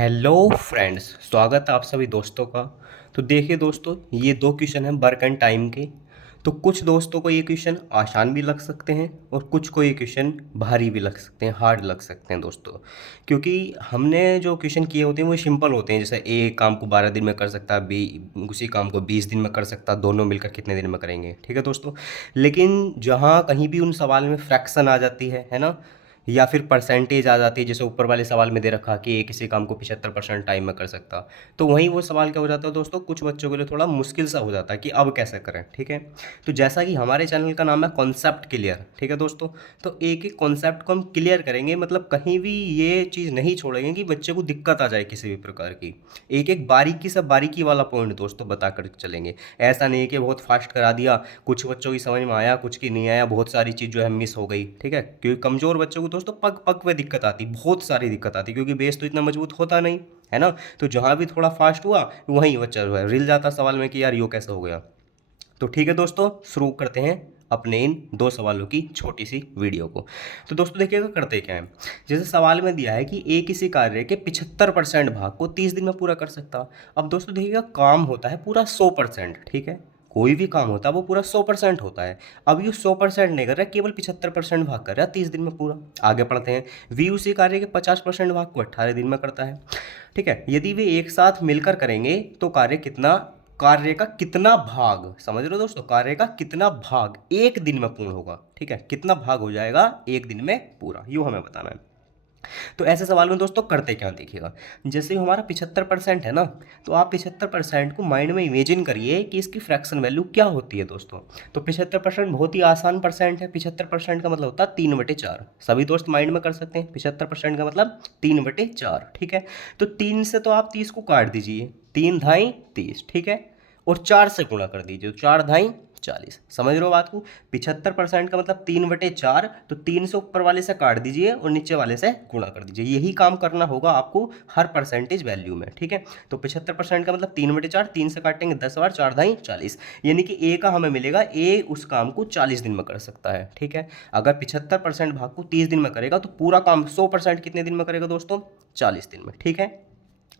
Hello friends, स्वागत है आप सभी दोस्तों का। तो देखिए दोस्तों, ये दो क्वेश्चन हैं वर्क एंड टाइम के। तो कुछ दोस्तों को ये क्वेश्चन आसान भी लग सकते हैं और कुछ को ये क्वेश्चन भारी भी लग सकते हैं, हार्ड लग सकते हैं दोस्तों। क्योंकि हमने जो क्वेश्चन किए होते हैं वो सिंपल होते हैं, जैसे ए काम को 12 दिन में कर सकता है, बी उसी काम को 20 दिन में कर सकता है, दोनों मिलकर कितने दिन में करेंगे, ठीक है दोस्तों। लेकिन जहाँ कहीं भी उन सवाल में फ्रैक्शन आ जाती है ना, या फिर परसेंटेज आ जाती है, जैसे ऊपर वाले सवाल में दे रखा कि ये किसी काम को 75% टाइम में कर सकता, तो वहीं वो सवाल क्या हो जाता है दोस्तों, कुछ बच्चों के लिए थोड़ा मुश्किल सा हो जाता है कि अब कैसे करें, ठीक है। तो जैसा कि हमारे चैनल का नाम है कॉन्सेप्ट क्लियर, ठीक है दोस्तों। तो एक एक कॉन्सेप्ट को हम क्लियर करेंगे, मतलब कहीं भी ये चीज़ नहीं छोड़ेंगे कि बच्चे को दिक्कत आ जाए किसी भी प्रकार की। एक एक बारीकी से बारीकी वाला पॉइंट दोस्तों बता कर चलेंगे। ऐसा नहीं है कि बहुत फास्ट करा दिया, कुछ बच्चों की समझ में आया, कुछ की नहीं आया, बहुत सारी चीज़ जो है मिस हो गई, ठीक है। क्योंकि कमज़ोर बच्चों को दोस्तों पग पग पे दिक्कत आती, बहुत सारी दिक्कत आती, क्योंकि बेस तो इतना मजबूत होता नहीं है ना। तो जहाँ भी थोड़ा फास्ट हुआ वहीं बच्चा जो है रिल जाता सवाल में कि यार यो कैसे हो गया। तो ठीक है दोस्तों, शुरू करते हैं अपने इन दो सवालों की छोटी सी वीडियो को। तो दोस्तों देखिएगा करते क्या है। जैसे सवाल में दिया है कि ए किसी कार्य के 75% भाग को 30 दिन में पूरा कर सकता। अब दोस्तों देखिएगा, काम होता है पूरा 100%, ठीक है। कोई भी काम होता है वो पूरा 100% होता है। अब ये 100% नहीं कर रहा है, केवल 75% भाग कर रहा है 30 दिन में पूरा। आगे पढ़ते हैं। वी उसी कार्य के 50% भाग को 18 दिन में करता है, ठीक है। यदि वे एक साथ मिलकर करेंगे तो कार्य का कितना भाग, समझ रहे हो दोस्तों, कार्य का कितना भाग एक दिन में पूर्ण होगा, ठीक है। कितना भाग हो जाएगा एक दिन में पूरा, यूँ हमें बताना है। तो ऐसे सवाल में दोस्तों करते क्या देखिएगा। जैसे हमारा 75% है ना, तो आप 75% को माइंड में इमेजिन करिए कि इसकी फ्रैक्शन वैल्यू क्या होती है दोस्तों। तो 75% बहुत ही आसान परसेंट है। 75% का मतलब होता है 3/4। सभी दोस्त माइंड में कर सकते हैं, 75% का मतलब 3/4, ठीक है। तो 3 से तो आप 30 को काट दीजिए, 3 धाई 30, ठीक है। और 4 से गुणा कर दीजिए, तो 4 धाई 40। समझ रहे हो बात को। 75% का मतलब 3/4, तो 3 से ऊपर वाले से काट दीजिए और नीचे वाले से गुणा कर दीजिए। यही काम करना होगा आपको हर परसेंटेज वैल्यू में, ठीक है। तो 75% का मतलब 3/4, 3 से काटेंगे 10 बार, 4 धाई 40। यानी कि ए का हमें मिलेगा, ए उस काम को 40 दिन में कर सकता है, ठीक है। अगर 75% भाग को 30 दिन में करेगा तो पूरा काम 100% कितने दिन में करेगा दोस्तों, 40 दिन में, ठीक है।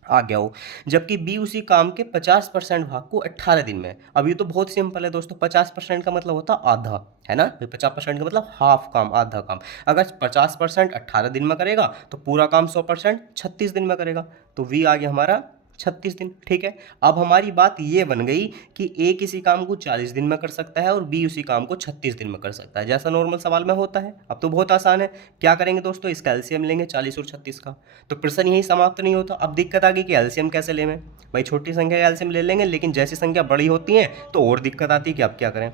आ गया हो। जबकि बी उसी काम के 50% भाग को 18 दिन में। अब ये तो बहुत सिंपल है दोस्तों, 50% का मतलब होता आधा, है ना। 50% का मतलब हाफ काम, आधा काम। अगर 50% 18 दिन में करेगा तो पूरा काम 100% 36 दिन में करेगा। तो वी आ गया हमारा 36 दिन, ठीक है। अब हमारी बात ये बन गई कि ए किसी काम को 40 दिन में कर सकता है और बी उसी काम को 36 दिन में कर सकता है, जैसा नॉर्मल सवाल में होता है। अब तो बहुत आसान है। क्या करेंगे दोस्तों, इसका एलसीएम लेंगे 40 और 36 का। तो प्रश्न यही समाप्त नहीं होता। अब दिक्कत आ गई कि एलसीएम कैसे लें। भाई छोटी संख्या का एलसीएम ले लेंगे, लेकिन जैसी संख्या बड़ी होती है तो और दिक्कत आती है कि अब क्या करें।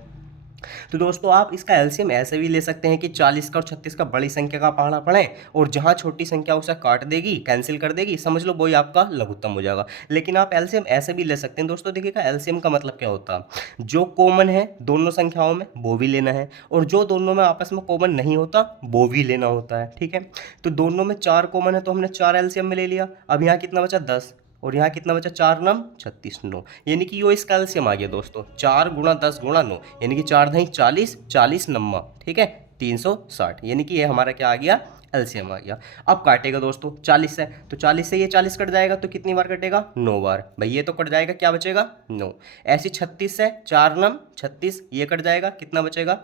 तो दोस्तों आप इसका एलसीएम ऐसे भी ले सकते हैं कि 40 का और 36 का बड़ी संख्या का पहाड़ा पढ़ें, और जहां छोटी संख्या उसे काट देगी, कैंसिल कर देगी, समझ लो वही आपका लघुत्तम हो जाएगा। लेकिन आप एलसीएम ऐसे भी ले सकते हैं दोस्तों। देखिएगा एलसीएम का मतलब क्या होता है, जो कॉमन है दोनों संख्याओं में वो भी लेना है, और जो दोनों में आपस में कॉमन नहीं होता वो भी लेना होता है, ठीक है। तो दोनों में 4 कॉमन है तो हमने 4 एलसीएम में ले लिया। अब यहाँ कितना बचा, 10, और यहाँ कितना बचा, 4 नम 36, 9। यानी कि यो इसका एलसीएम आ गया दोस्तों, 4 गुणा 10 गुणा 9, यानी कि 4 दही 40, 40 नम्मा, ठीक है, 360। यानी कि ये हमारा क्या आ गया, एलसीएम आ गया। अब काटेगा दोस्तों 40 से, तो 40 से ये 40 कट जाएगा, तो कितनी बार कटेगा, 9 बार। भाई ये तो कट जाएगा, क्या बचेगा, 9। ऐसी 36 से 4 नम 36, ये कट जाएगा, कितना बचेगा,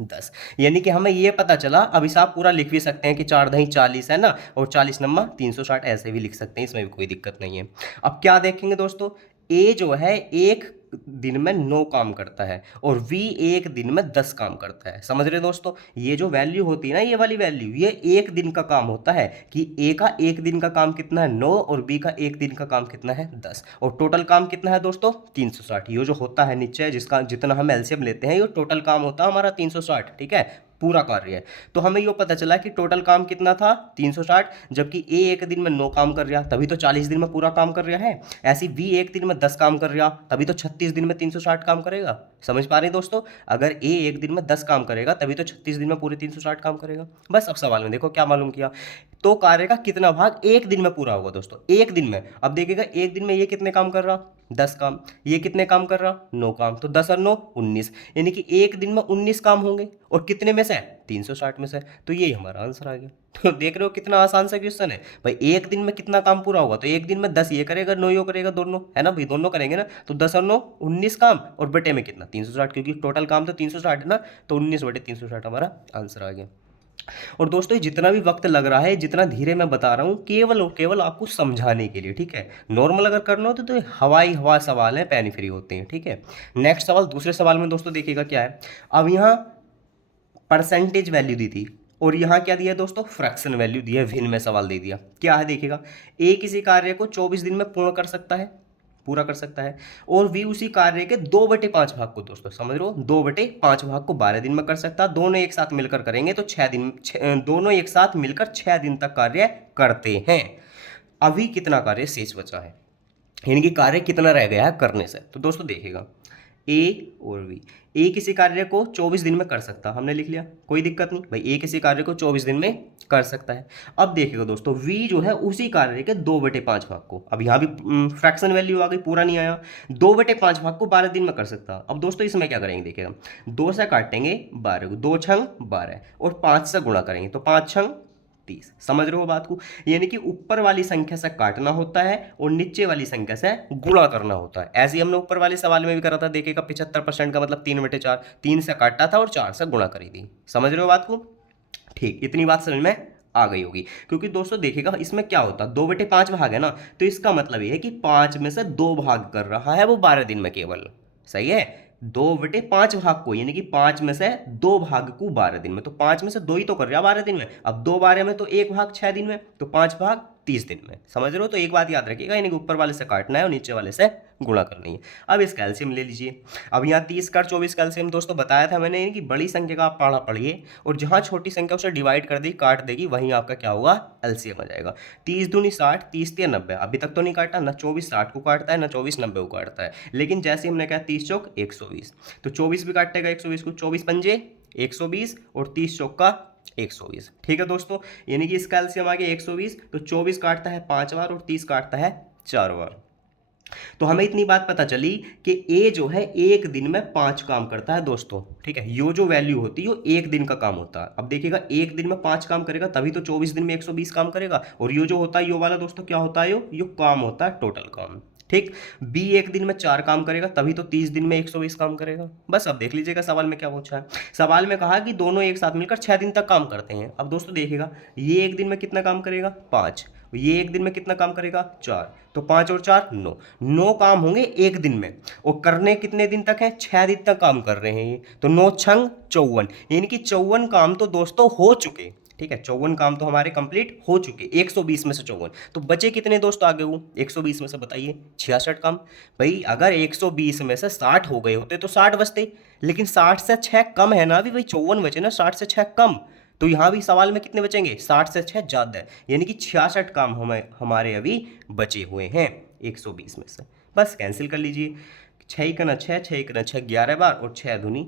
10। यानी कि हमें ये पता चला। अब इसे आप पूरा लिख भी सकते हैं कि 4 दही 40 है ना, और 40 नंबर 360, ऐसे भी लिख सकते हैं, इसमें भी कोई दिक्कत नहीं है। अब क्या देखेंगे दोस्तों, ए जो है एक दिन में 9 काम करता है और वी एक दिन में 10 काम करता है। समझ रहे हो दोस्तों, ये जो वैल्यू होती है ना, ये वाली वैल्यू, ये एक दिन का काम होता है कि ए का एक दिन का काम कितना है, 9, और बी का एक दिन का काम कितना है, 10, और टोटल काम कितना है दोस्तों, 360। ये जो होता है नीचे, जिसका जितना हम एलसीएम लेते हैं, ये टोटल काम होता है हमारा 360, ठीक है, पूरा कार्य है। तो हमें ये पता चला कि टोटल काम कितना था, 360। जबकि ए एक दिन में 9 काम कर रहा, तभी तो 40 दिन में पूरा काम कर रहा है। ऐसी बी एक दिन में 10 काम कर रहा, तभी तो 36 दिन में 360 काम करेगा। समझ पा रहे हैं दोस्तों, अगर ए एक दिन में 10 काम करेगा तभी तो 36 दिन में पूरे 360 काम करेगा। बस अब सवाल में देखो क्या मालूम किया, तो कार्य का कितना भाग एक दिन में पूरा होगा दोस्तों, एक दिन में। अब देखिएगा एक दिन में ये कितने काम कर रहा, 10 काम। ये कितने काम कर रहा, 9 काम। तो 10 और 9 19, यानी कि एक दिन में 19 काम होंगे। और कितने में से, 360 में से, तो यही हमारा आंसर आ गया। तो देख रहे हो कितना आसान सा क्वेश्चन है भाई। एक दिन में कितना काम पूरा होगा, तो एक दिन में 10 ये करेगा, 9 ये करेगा, दोनों है ना भाई, दोनों करेंगे ना, तो 10 और 9 19 काम, और बटे में कितना 360, क्योंकि टोटल काम तो 360 है ना, तो 19 बटे 360 हमारा आंसर आ गया। और दोस्तों ये जितना भी वक्त लग रहा है, जितना धीरे मैं बता रहा हूँ, केवल और केवल आपको समझाने के लिए, ठीक है। नॉर्मल अगर करना हो तो ये हवा सवाल है, पेन फ्री होते हैं, ठीक है। नेक्स्ट सवाल, दूसरे सवाल में दोस्तों देखिएगा क्या है। अब यहाँ परसेंटेज वैल्यू दी थी, और यहाँ क्या दिया है दोस्तों, फ्रैक्शन वैल्यू दिया है, भिन्न में सवाल दे दिया। क्या है देखिएगा, ए किसी कार्य को 24 दिन में पूर्ण कर सकता है, पूरा कर सकता है, और वी उसी कार्य के 2/5 भाग को, दोस्तों समझ रहे हो, 2/5 भाग को 12 दिन में कर सकता है। दोनों एक साथ मिलकर करेंगे तो 6 दिन, दोनों एक साथ मिलकर 6 दिन तक कार्य करते हैं। अभी कितना कार्य शेष बचा है, यानी कि कार्य कितना रह गया है करने से। तो दोस्तों देखिएगा, ए और वी, ए किसी कार्य को 24 दिन में कर सकता, हमने लिख लिया, कोई दिक्कत नहीं भाई, ए किसी कार्य को 24 दिन में कर सकता है। अब देखिएगा दोस्तों, वी जो है उसी कार्य के 2/5 भाग को, अब यहाँ भी फ्रैक्शन वैल्यू आ गई, पूरा नहीं आया, 2/5 भाग को 12 दिन में कर सकता। अब दोस्तों इसमें क्या करेंगे देखिएगा, 2 से काटेंगे 12 को, 2 छंग 12, और 5 से गुणा करेंगे तो 5 छंग 30। समझ रहे हो बात को, यानी कि ऊपर वाली संख्या से काटना होता है और नीचे वाली संख्या से गुणा करना होता है। ऐसे ही हमने ऊपर वाले सवाल में भी करा था, देखिएगा 75% का मतलब 3/4, 3 से काटा था और 4 से गुणा करी थी। समझ रहे हो बात को, ठीक, इतनी बात समझ में आ गई होगी। क्योंकि दोस्तों देखिएगा इसमें क्या होता है, 2/5 भाग है ना, तो इसका मतलब ये है कि 5 में से 2 भाग कर रहा है वो 12 दिन में केवल, सही है। 2/5 भाग को, यानी कि 5 में से 2 भाग को 12 दिन में, तो 5 में से 2 ही तो कर रहा है 12 दिन में। अब 2 12 में तो 1 भाग 6 दिन में, तो 5 भाग 30 दिन में। समझ रहे हो, तो एक बात याद रखिएगा, यानी कि ऊपर वाले से काटना है और नीचे वाले से गुणा करनी है। अब इस कैल्शियम ले लीजिए। अब यहाँ 30 का 24 कैल्शियम दोस्तों बताया था मैंने, यानी कि बड़ी संख्या का आप पढ़ा पढ़िए, और जहाँ छोटी संख्या उसे डिवाइड कर दी, काट देगी, वहीं आपका क्या होगा, एलसीएम आ जाएगा। 30 दूनी 60, 30 3 90, अभी तक तो नहीं काटा ना, 24 60 को काटता है ना 24 90 को काटता है, लेकिन जैसे हमने कहा 30 चौक 120, तो 24 भी काटेगा 120 को, 24 पंजे 120 और 30 चौक का 120, ठीक है दोस्तों। यानी कि इसका एलसीएम आ गया 120, तो 24 काटता है 5 बार और 30 काटता है 4 बार। तो हमें इतनी बात पता चली कि ए जो है एक दिन में 5 काम करता है दोस्तों, ठीक है। यो जो वैल्यू होती है वो एक दिन का काम होता है। अब देखिएगा एक दिन में 5 काम करेगा तभी तो 24 दिन में 120 काम करेगा, और यो जो होता है, यो वाला दोस्तों क्या होता है, यो काम होता है टोटल काम, ठीक। बी एक दिन में 4 काम करेगा तभी तो 30 दिन में 120 काम करेगा। बस अब देख लीजिएगा सवाल में क्या पूछा है। सवाल में कहा कि दोनों एक साथ मिलकर 6 दिन तक काम करते हैं। अब दोस्तों देखिएगा, ये एक दिन में कितना काम करेगा 5, ये एक दिन में कितना काम करेगा 4, तो 5 और 4 9, 9 काम होंगे एक दिन में, और करने कितने दिन तक है, 6 दिन तक काम कर रहे हैं ये, तो 9 छंग 54, यानी कि 54 काम तो दोस्तों हो चुके, ठीक है। 54 काम तो हमारे कंप्लीट हो चुके, 120 में से 54, तो बचे कितने दोस्तों आगे वो 120 में से, बताइए 66 काम। भाई अगर 120 में से 60 हो गए होते तो 60 बचते, लेकिन 60 से 6 कम है ना अभी भाई, 54 बचे ना, 60 से 6 कम, तो यहाँ भी सवाल में कितने बचेंगे, 60 से 6 ज़्यादा है, यानी कि 66 काम हमारे अभी बचे हुए हैं 120 में से। बस कैंसिल कर लीजिए, 6 का ना 6, 6 का ना 6, 11 बार, और 6 दूनी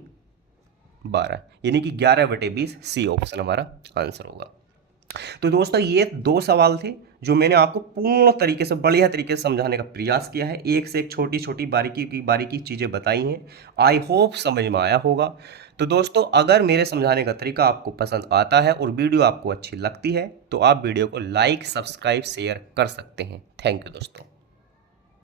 12, यानी कि 11/20, सी ऑप्शन हमारा आंसर होगा। तो दोस्तों ये 2 सवाल थे जो मैंने आपको पूर्ण तरीके से, बढ़िया तरीके से समझाने का प्रयास किया है, एक से एक छोटी छोटी बारीकी चीज़ें बताई हैं। आई होप समझ में आया होगा। तो दोस्तों अगर मेरे समझाने का तरीका आपको पसंद आता है और वीडियो आपको अच्छी लगती है, तो आप वीडियो को लाइक, सब्सक्राइब, शेयर कर सकते हैं। थैंक यू दोस्तों।